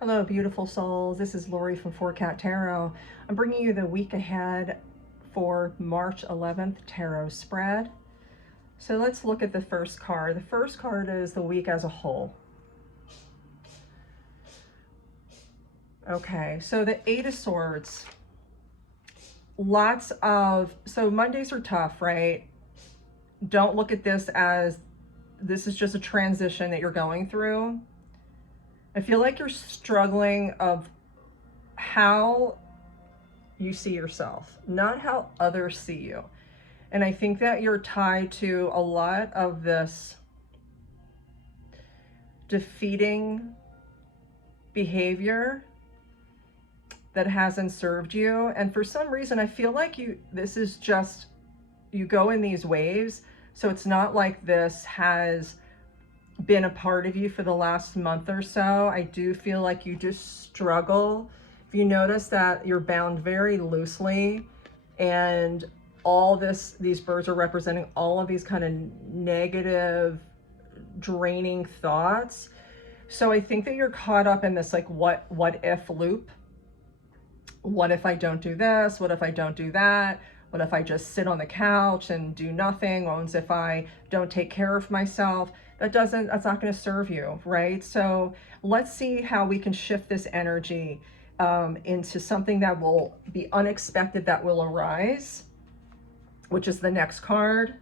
Hello, beautiful souls. This is Lori from 4Cat Tarot. I'm bringing you the week ahead for March 11th tarot spread. So let's look at the first card. The first card is the week as a whole. Okay, so the Eight of Swords. So Mondays are tough, right? Don't look at this as this is just a transition that you're going through. I feel like you're struggling of how you see yourself, not how others see you. And I think that you're tied to a lot of this defeating behavior that hasn't served you. And for some reason, I feel like this is just, you go in these waves. So it's not like this has been a part of you for the last month or so. I do feel like you just struggle. If you notice that you're bound very loosely, and all these birds are representing all of these kind of negative, draining thoughts. So I think that you're caught up in this like what if loop. What if I don't do this? What if I don't do that? What if I just sit on the couch and do nothing? What if I don't take care of myself? That's not going to serve you, right? So let's see how we can shift this energy into something that will be unexpected, that will arise, which is the next card.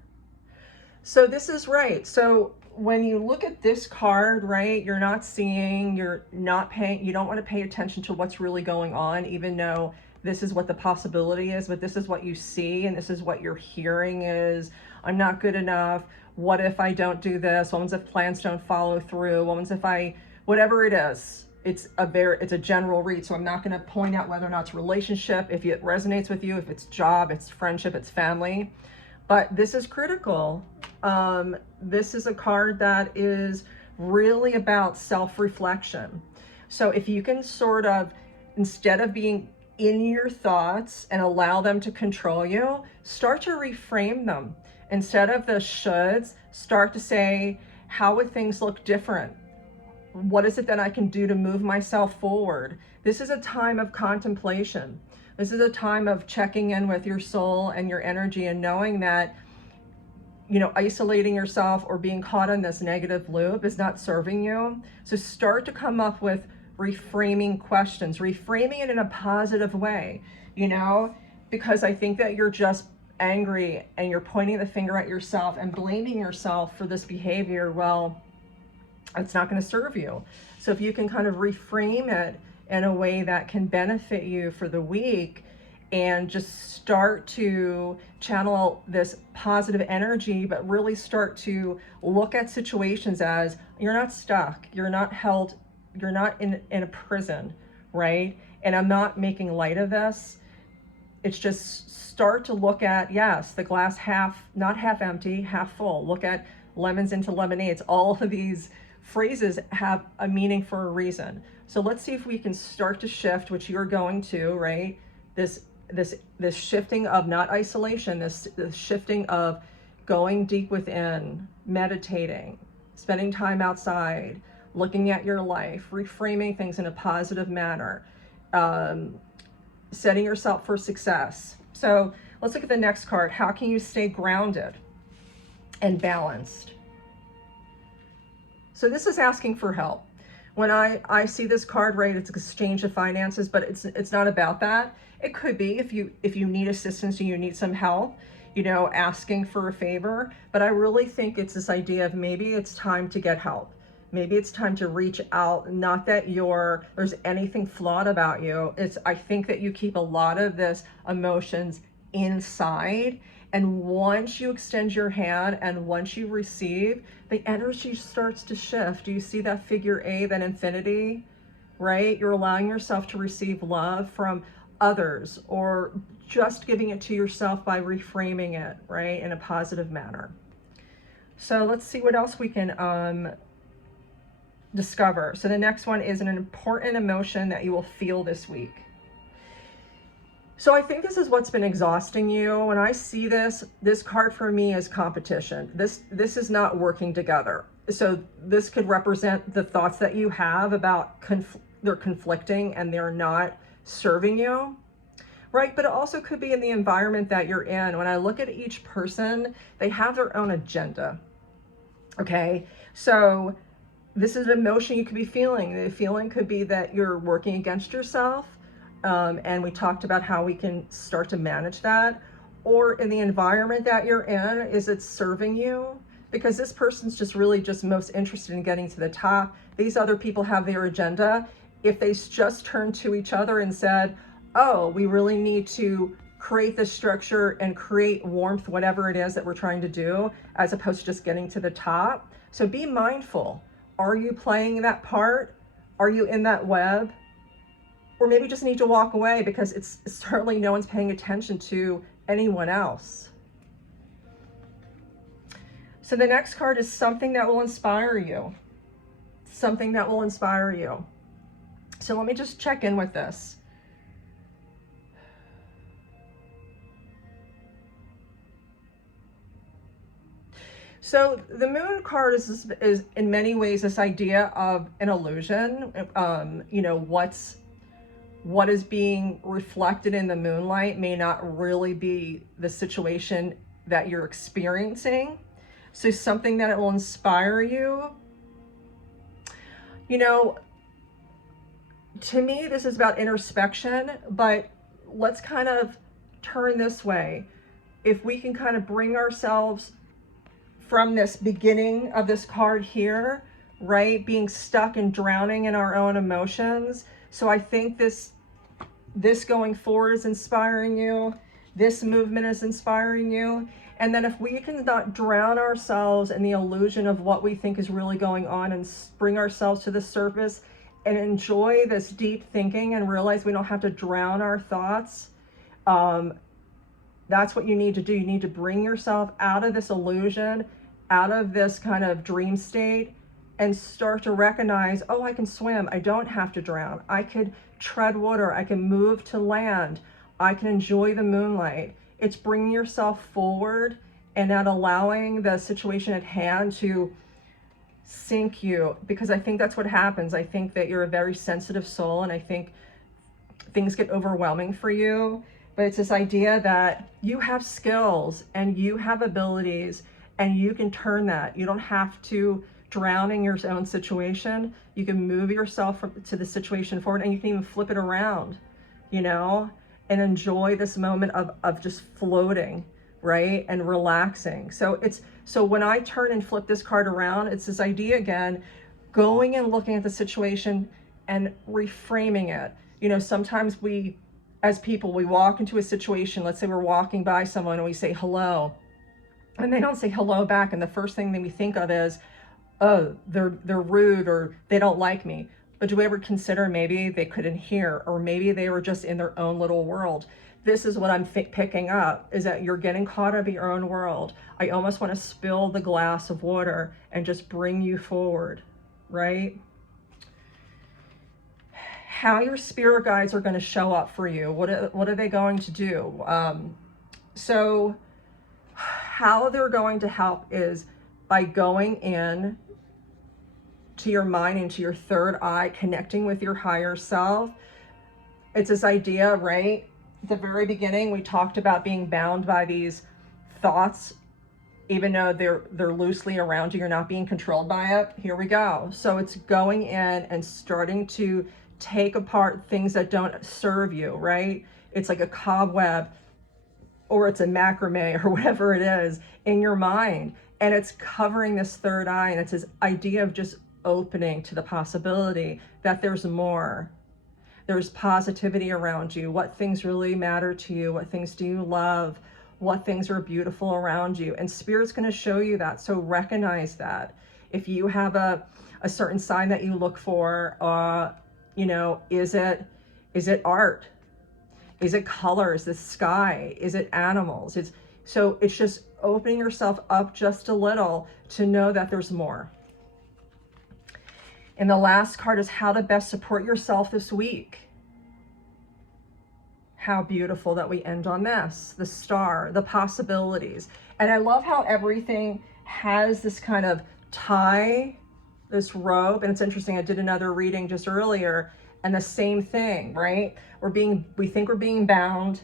So this is right. So when you look at this card, right, you're not seeing, you're not paying, you don't want to pay attention to what's really going on, even though this is what the possibility is, but this is what you see, and this is what you're hearing is, I'm not good enough. What if I don't do this? What if plans don't follow through? What if whatever it is, it's a general read. So I'm not going to point out whether or not it's relationship, if it resonates with you, if it's job, it's friendship, it's family. But this is critical. This is a card that is really about self-reflection. So if you can sort of, instead of being in your thoughts and allow them to control you, start to reframe them. Instead of the shoulds, start to say, how would things look different? What is it that I can do to move myself forward? This is a time of contemplation. This is a time of checking in with your soul and your energy, and knowing that, you know, isolating yourself or being caught in this negative loop is not serving you. So start to come up with reframing questions, reframing it in a positive way, you know, because I think that you're just angry and you're pointing the finger at yourself and blaming yourself for this behavior. Well, it's not going to serve you. So if you can kind of reframe it in a way that can benefit you for the week, and just start to channel this positive energy, but really start to look at situations as you're not stuck, you're not held, you're not in a prison, right? And I'm not making light of this. It's just start to look at, yes, the glass not half empty, half full. Look at lemons into lemonades. All of these phrases have a meaning for a reason. So let's see if we can start to shift, which you're going to, right? This shifting of not isolation, this shifting of going deep within, meditating, spending time outside, looking at your life, reframing things in a positive manner, setting yourself for success. So let's look at the next card. How can you stay grounded and balanced? So this is asking for help. When I see this card, right, it's exchange of finances, but it's not about that. It could be if you need assistance and you need some help, you know, asking for a favor. But I really think it's this idea of maybe it's time to get help. Maybe it's time to reach out. Not that there's anything flawed about you. I think that you keep a lot of this emotions inside. And once you extend your hand and once you receive, the energy starts to shift. Do you see that figure A, that infinity, right? You're allowing yourself to receive love from others, or just giving it to yourself by reframing it, right, in a positive manner. So let's see what else we can discover. So the next one is an important emotion that you will feel this week. So I think this is what's been exhausting you. When I see this card for me is competition. This is not working together. So this could represent the thoughts that you have about they're conflicting and they're not serving you, right? But it also could be in the environment that you're in. When I look at each person, they have their own agenda, okay? So this is an emotion you could be feeling. The feeling could be that you're working against yourself, and we talked about how we can start to manage that. Or in the environment that you're in, is it serving you? Because this person's just really just most interested in getting to the top. These other people have their agenda. If they just turned to each other and said, oh, we really need to create this structure and create warmth, whatever it is that we're trying to do, as opposed to just getting to the top. So be mindful. Are you playing that part? Are you in that web? Or maybe just need to walk away because it's certainly no one's paying attention to anyone else. So the next card is something that will inspire you. Something that will inspire you. So let me just check in with this. So the moon card is in many ways this idea of an illusion. You know, what is being reflected in the moonlight may not really be the situation that you're experiencing. So something that it will inspire you. You know, to me, this is about introspection, but let's kind of turn this way. If we can kind of bring ourselves from this beginning of this card here, right? Being stuck and drowning in our own emotions. So I think this going forward is inspiring you. This movement is inspiring you. And then if we can not drown ourselves in the illusion of what we think is really going on and bring ourselves to the surface and enjoy this deep thinking and realize we don't have to drown our thoughts, that's what you need to do. You need to bring yourself out of this illusion, out of this kind of dream state, and start to recognize, oh, I can swim. I don't have to drown. I could tread water. I can move to land. I can enjoy the moonlight. It's bringing yourself forward and not allowing the situation at hand to sink you, because I think that's what happens. I think that you're a very sensitive soul, and I think things get overwhelming for you. But it's this idea that you have skills and you have abilities and you can turn that. You don't have to drown in your own situation. You can move yourself to the situation forward, and you can even flip it around, you know, and enjoy this moment of just floating, right? And relaxing. So when I turn and flip this card around, it's this idea again, going and looking at the situation and reframing it. You know, sometimes we, as people, we walk into a situation, let's say we're walking by someone and we say hello, and they don't say hello back, and the first thing that we think of is, oh, they're rude or they don't like me. But do we ever consider maybe they couldn't hear, or maybe they were just in their own little world? This is what I'm picking up, is that you're getting caught up in your own world. I almost want to spill the glass of water and just bring you forward, right? How your spirit guides are going to show up for you. What are they going to do? So how they're going to help is by going in to your mind, into your third eye, connecting with your higher self. It's this idea, right? At the very beginning, we talked about being bound by these thoughts, even though they're loosely around you, you're not being controlled by it. Here we go. So it's going in and starting to take apart things that don't serve you, right? It's like a cobweb, or it's a macrame, or whatever it is in your mind. And it's covering this third eye, and it's this idea of just opening to the possibility that there's more. There's positivity around you. What things really matter to you? What things do you love? What things are beautiful around you? And Spirit's going to show you that. So recognize that. If you have a certain sign that you look for, you know, is it art? Is it colors, the sky? Is it animals? So it's just opening yourself up just a little to know that there's more. And the last card is how to best support yourself this week. How beautiful that we end on this, the star, the possibilities. And I love how everything has this kind of tie, this robe. And it's interesting, I did another reading just earlier And the same thing, right? We think we're being bound.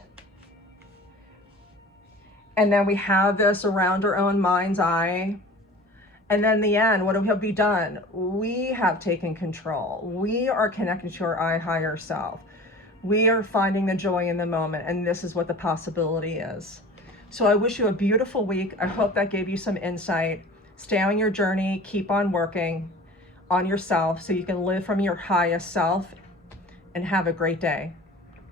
And then we have this around our own mind's eye. And then in the end, what have we done? We have taken control. We are connected to our higher self. We are finding the joy in the moment. And this is what the possibility is. So I wish you a beautiful week. I hope that gave you some insight. Stay on your journey. Keep on working on yourself so you can live from your highest self, and have a great day.